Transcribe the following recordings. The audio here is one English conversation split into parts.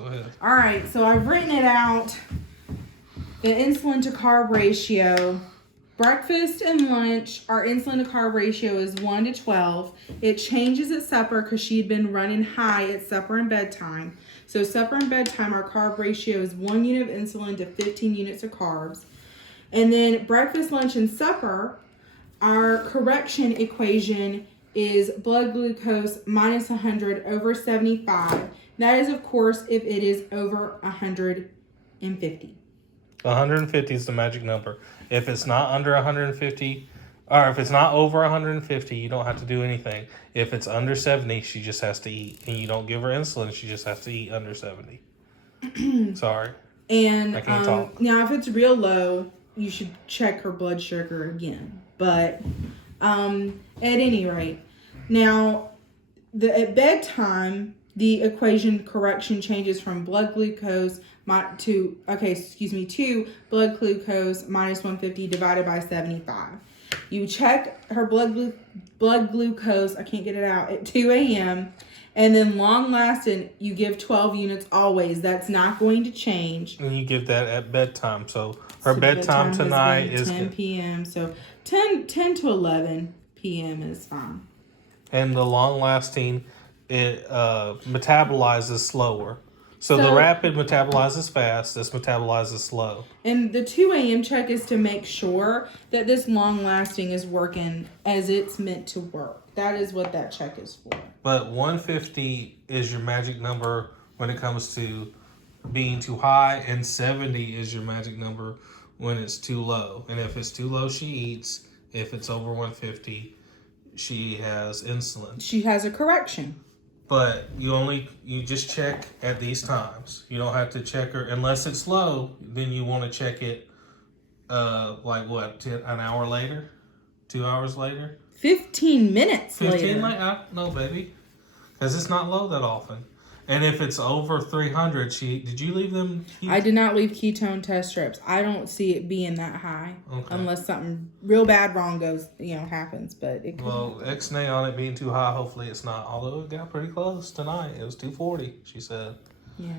Go ahead. All right, so I've written it out. The insulin to carb ratio. Breakfast and lunch, our insulin to carb ratio is 1 to 12. It changes at supper because she had been running high at supper and bedtime. So supper and bedtime, our carb ratio is 1 unit of insulin to 15 units of carbs. And then breakfast, lunch, and supper, our correction equation is blood glucose minus 100 over 75. That is, of course, if it is over 150. 150 is the magic number. If it's not under 150, or if it's not over 150, you don't have to do anything. If it's under 70, she just has to eat. And you don't give her insulin, she just has to eat under 70. Sorry. And I can't talk. Now, if it's real low, you should check her blood sugar again. But at any rate, now, at bedtime, the equation correction changes from blood glucose to blood glucose minus 150 divided by 75. You check her blood glucose, I can't get it out, at 2 a.m. And then long lasting, you give 12 units always. That's not going to change. And you give that at bedtime. So her bedtime tonight is 10 p.m. So 10 to 11 p.m. is fine. And the long lasting, it metabolizes slower. So the rapid metabolizes fast, this metabolizes slow. And the 2 a.m. check is to make sure that this long lasting is working as it's meant to work. That is what that check is for. But 150 is your magic number when it comes to being too high, and 70 is your magic number when it's too low. And if it's too low, she eats. If it's over 150, she has insulin. She has a correction. But you just check at these times. You don't have to check her unless it's low. Then you want to check it, an hour later, 2 hours later, 15 minutes 15 later. No, baby, because it's not low that often. And if it's over 300, did you leave them? I did not leave ketone test strips. I don't see it being that high, unless something real bad wrong happens. But it could. Well, X-nay on it being too high. Hopefully it's not. Although it got pretty close tonight. It was 240. She said. Yeah.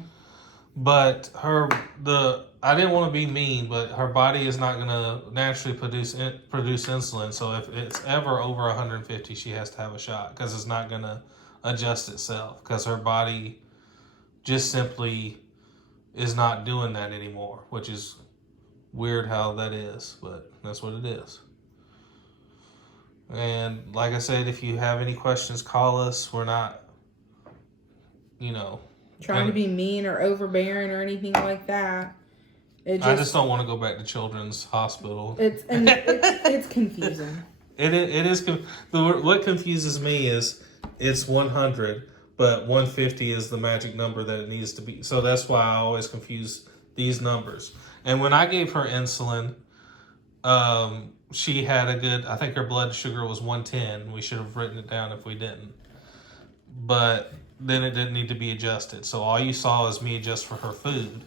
But I didn't want to be mean, but her body is not gonna naturally produce insulin. So if it's ever over 150, she has to have a shot because it's not gonna adjust itself because her body just simply is not doing that anymore, which is weird how that is, but that's what it is. And like I said, if you have any questions, call us. We're not, trying to be mean or overbearing or anything like that. I just don't want to go back to Children's Hospital. It's confusing. It is. What confuses me is it's 100, but 150 is the magic number that it needs to be. So that's why I always confuse these numbers. And when I gave her insulin, she had I think her blood sugar was 110. We should have written it down if we didn't. But then it didn't need to be adjusted. So all you saw is me adjust for her food.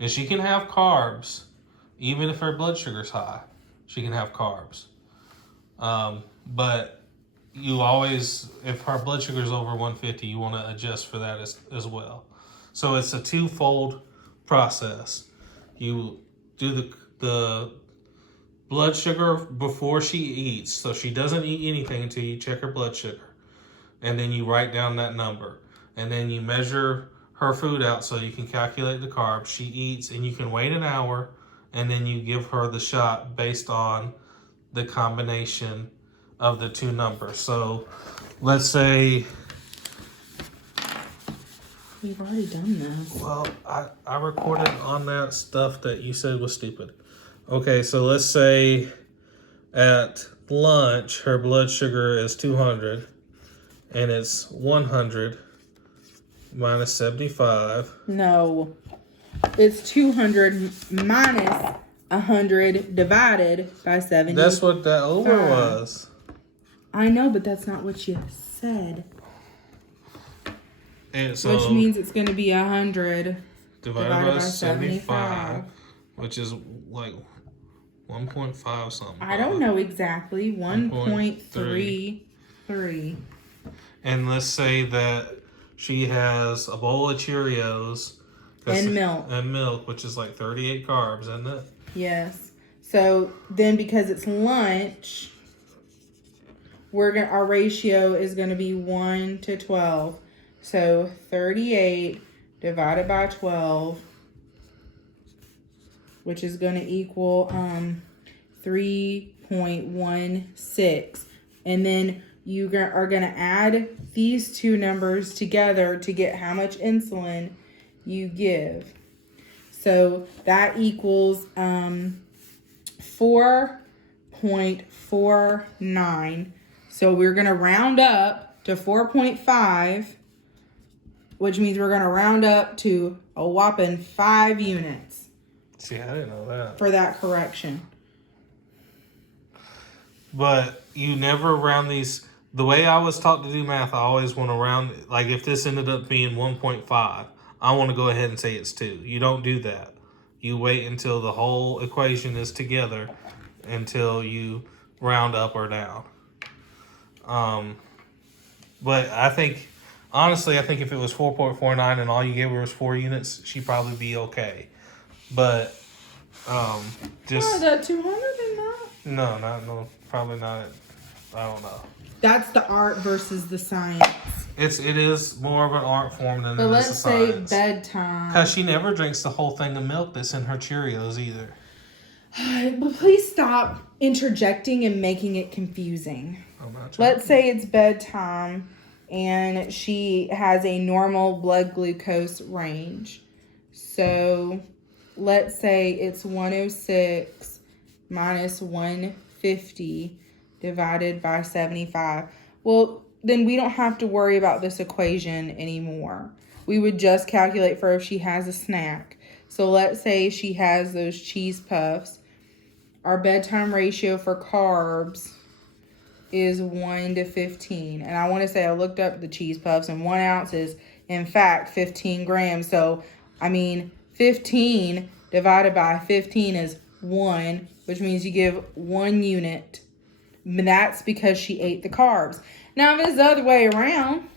And she can have carbs, even if her blood sugar's high. She can have carbs. But you always, if her blood sugar is over 150, you want to adjust for that as well. So it's a twofold process. You do the blood sugar before she eats. So she doesn't eat anything until you check her blood sugar. And then you write down that number. And then you measure her food out so you can calculate the carbs. She eats, and you can wait an hour, and then you give her the shot based on the combination of the two numbers. So let's say we've already done this. Well, I recorded on that stuff that you said was stupid. Okay, so let's say at lunch her blood sugar is 200 and it's 100 minus 75. No, it's 200 minus 100 divided by 70. That's what that over was. I know, but that's not what you said. And so, which means it's going to be 100 divided by 75, which is like 1.5 something. I don't know exactly. 1.33. And let's say that she has a bowl of Cheerios And milk. And milk, which is like 38 carbs, isn't it? Yes. So then because it's lunch, our ratio is going to be 1 to 12. So 38 divided by 12, which is going to equal 3.16. And then you are going to add these two numbers together to get how much insulin you give. So that equals 4.49. So we're going to round up to 4.5, which means we're going to round up to a whopping 5 units. See, I didn't know that. For that correction. But you never round these. The way I was taught to do math, I always want to round. Like if this ended up being 1.5, I want to go ahead and say it's 2. You don't do that. You wait until the whole equation is together until you round up or down. But honestly, I think if it was 4.49 and all you gave her was 4 units, she'd probably be okay. But, just... That 200 in that? No, probably not. I don't know. That's the art versus the science. It is more of an art form than it is a science. But let's say bedtime. Because she never drinks the whole thing of milk that's in her Cheerios either. But please stop interjecting and making it confusing. Let's say it's bedtime and she has a normal blood glucose range. So let's say it's 106 minus 150 divided by 75. Well, then we don't have to worry about this equation anymore. We would just calculate for if she has a snack. So let's say she has those cheese puffs. Our bedtime ratio for carbs is 1 to 15. And I want to say I looked up the cheese puffs and 1 ounce is, in fact, 15 grams. So, 15 divided by 15 is 1, which means you give 1 unit. And that's because she ate the carbs. Now, if it's the other way around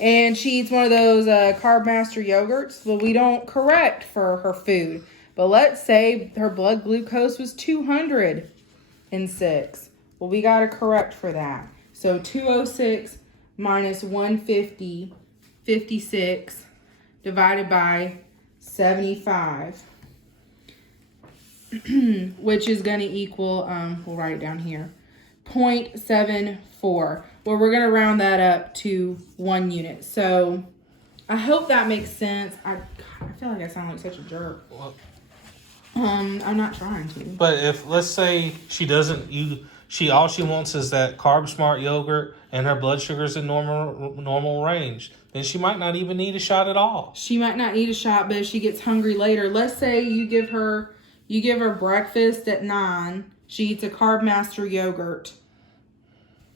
and she eats one of those Carb Master yogurts, well, we don't correct for her food. But let's say her blood glucose was 206. Well, we got to correct for that. So 206 minus 150, 56, divided by 75, which is going to equal, we'll write it down here, 0.74. Well, we're going to round that up to 1 unit. So I hope that makes sense. I feel like I sound like such a jerk. Well, I'm not trying to. But if, let's say, all she wants is that Carb Smart yogurt and her blood sugar's in normal range, then she might not even need a shot at all. She might not need a shot, but if she gets hungry later, let's say you give her breakfast at 9, she eats a Carb Master yogurt.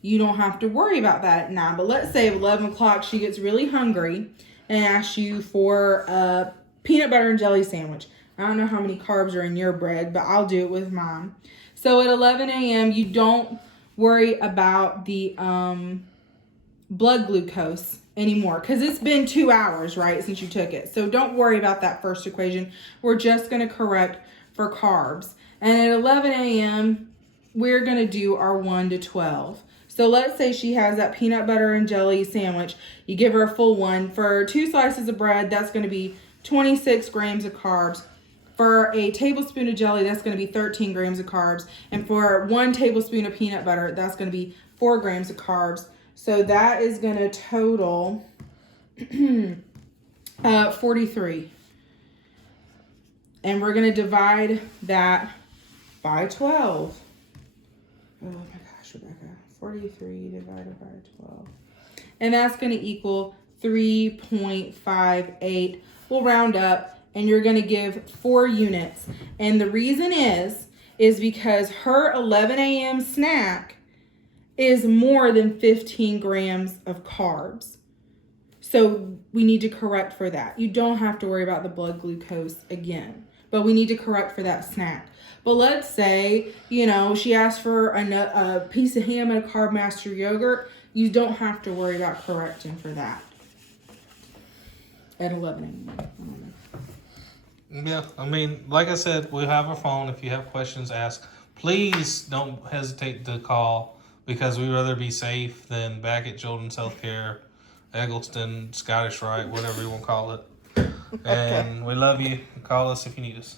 You don't have to worry about that at 9. But let's say at 11 o'clock she gets really hungry and asks you for a peanut butter and jelly sandwich. I don't know how many carbs are in your bread, but I'll do it with mine. So at 11 a.m., you don't worry about the blood glucose anymore because it's been 2 hours, right, since you took it. So don't worry about that first equation. We're just going to correct for carbs. And at 11 a.m., we're going to do our 1 to 12. So let's say she has that peanut butter and jelly sandwich. You give her a full one. For 2 slices of bread, that's going to be 26 grams of carbs. For a tablespoon of jelly, that's going to be 13 grams of carbs. And for 1 tablespoon of peanut butter, that's going to be 4 grams of carbs. So that is going to total 43. And we're going to divide that by 12. Oh my gosh, Rebecca. 43 divided by 12. And that's going to equal 3.58. We'll round up. And you're going to give 4 units. And the reason is because her 11 a.m. snack is more than 15 grams of carbs. So we need to correct for that. You don't have to worry about the blood glucose again. But we need to correct for that snack. But let's say, she asked for a piece of ham and a Carb Master yogurt. You don't have to worry about correcting for that at 11 a.m. Yeah, I mean, like I said, we have our phone. If you have questions, ask. Please don't hesitate to call because we'd rather be safe than back at Children's Healthcare, Eggleston, Scottish Rite, whatever you want to call it. And we love you. Call us if you need us.